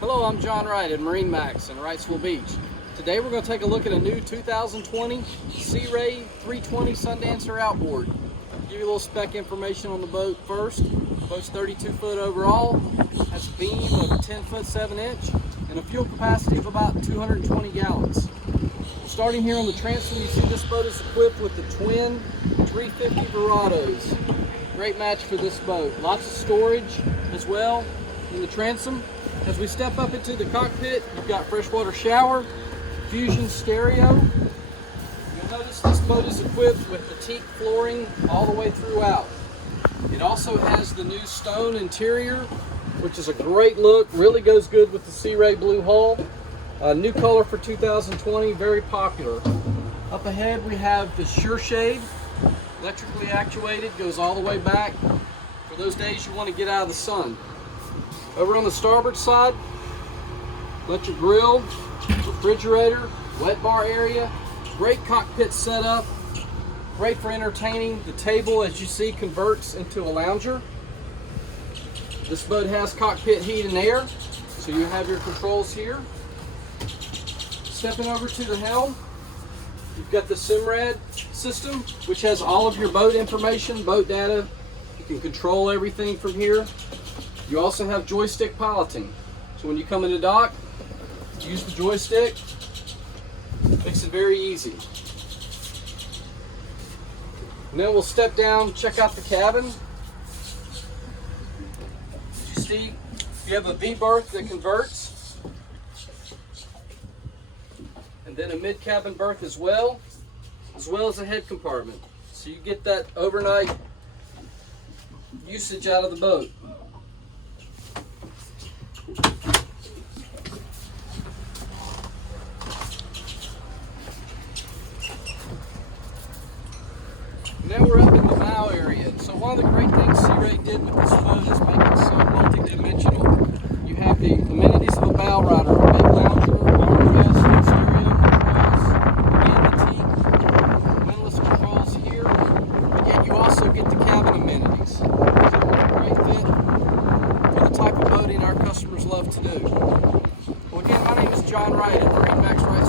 Hello, I'm John Wright at MarineMax in Wrightsville Beach. Today we're going to take a look at a new 2020 Sea Ray 320 Sundancer Outboard. Give you a little spec information on the boat first. The boat's 32 foot overall, has a beam of 10 foot 7 inch, and a fuel capacity of about 220 gallons. Starting here on the transom, you see this boat is equipped with the twin 350 Verados. Great match for this boat. Lots of storage as well in the transom. As we step up into the cockpit, you've got freshwater shower, fusion stereo. You'll notice this boat is equipped with the teak flooring all the way throughout. It also has the new stone interior, which is a great look, really goes good with the Sea Ray blue hull. New color for 2020, very popular. Up ahead we have the Sure Shade, electrically actuated, goes all the way back for those days you want to get out of the sun. Over on the starboard side, electric grill, refrigerator, wet bar area, great cockpit setup, great for entertaining. The table, as you see, converts into a lounger. This boat has cockpit heat and air, so you have your controls here. Stepping over to the helm, you've got the Simrad system, which has all of your boat information, boat data. You can control everything from here. You also have joystick piloting. So when you come into dock, use the joystick. Makes it very easy. And then we'll step down, check out the cabin. As you see, you have a V berth that converts. And then a mid-cabin berth as well as a head compartment. So you get that overnight usage out of the boat. Now we're up in the bow area. So one of the great things Sea Ray did with this boat is make it so multi-dimensional. You have the amenities of a bow rider, a big lounger, armrest, stereo controls, and the windlass controls here. Yet you also get the cabin amenities. So great fit for the type of boating our customers love to do. Well, again, my name is John Wright at MarineMax Wrightsville